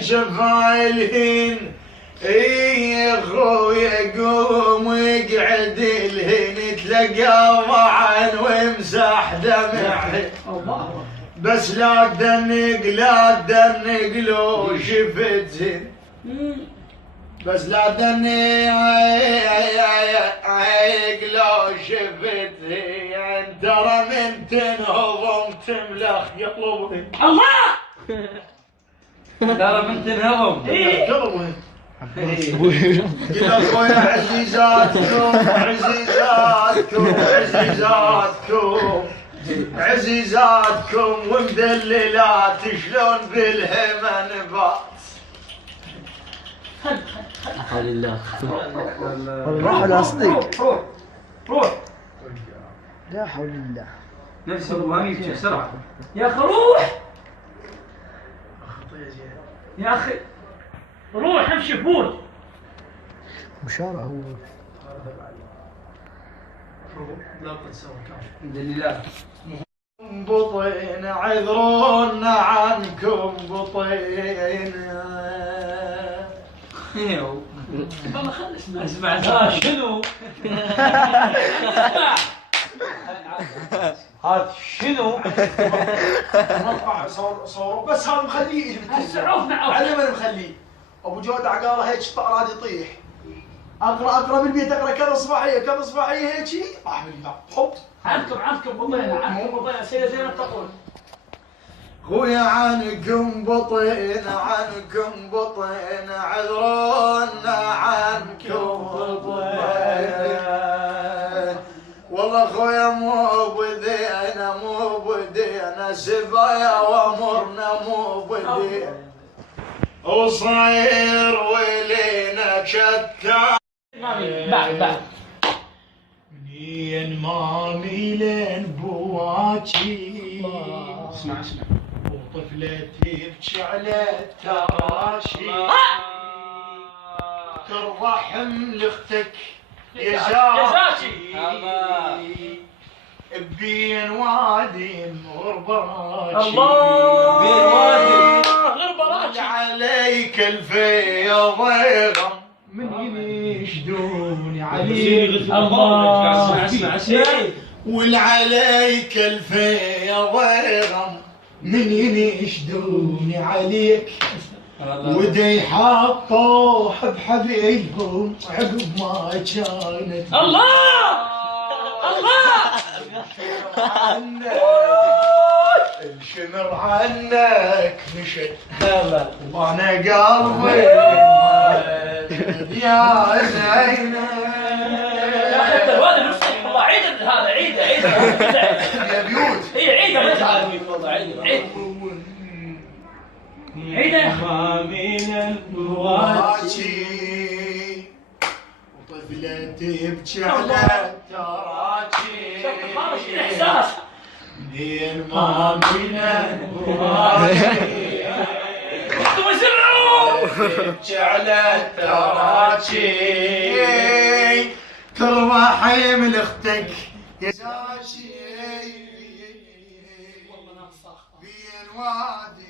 شفايلهن اي اخويا قوم واقعد الهن تلقى وعن وامسح دمعي بس لا تدنق لو شفتهن بس لا تدنق لو شفتهن ترى من تنهضم تملخ يطلبهن الله ترى من تنهضم يطلبهن قل اخويا عزيزاتكم ومدللات شلون بالهمن بات حول الله والله لا صدق روح لا حول الله نفسي ابغى يبكي بسرعه يا اخي روح يا اخي روح امشي فوت مشارع هو دليلات بطين عذرونا عنكم بطين والله خل اسمع شنو هذا شنو؟ نرفع صوره بس هذا مخليه السعوف معه علمنا مخليه ابو جود عقاله هيك طارد يطيح اقرا بالبيت اقرا كذا صباحيه هيك راح بالله حط عنكم بطينه سيدة زينب تقول خويا عنكم بطين عذرونا عنكم بطين والله خويا مو بدينا سبايا وامرنا مو بدينا وصاير ولينا شتان بعد منين مامي لين بواكي اسمع وطفلتي تبكي على التراشي ترضى حمل اختك يا زاكي بين وادي غرباكي الله بين وادي غرباكي عليك الفيض غم من ينشدوني عليك الله اسمع والعليك الفيض غم من ينشدوني عليك ودي حطوه بحبيبهم عقب ما كانت الله الشمر عنك مشت وانا قلبي يا زينب يا اخي التلوان نفسك والله عيد هذا عيد يا بيوت هي عيده ما تعرف والله عيد عيده يا اخي من البواكي وطفلتي تبكي على التراكي خارج الاحساس دين ما من البواكي انتم يسرعوا تبكي على التراكي تروى حمل اختك يا زاشي بين وادي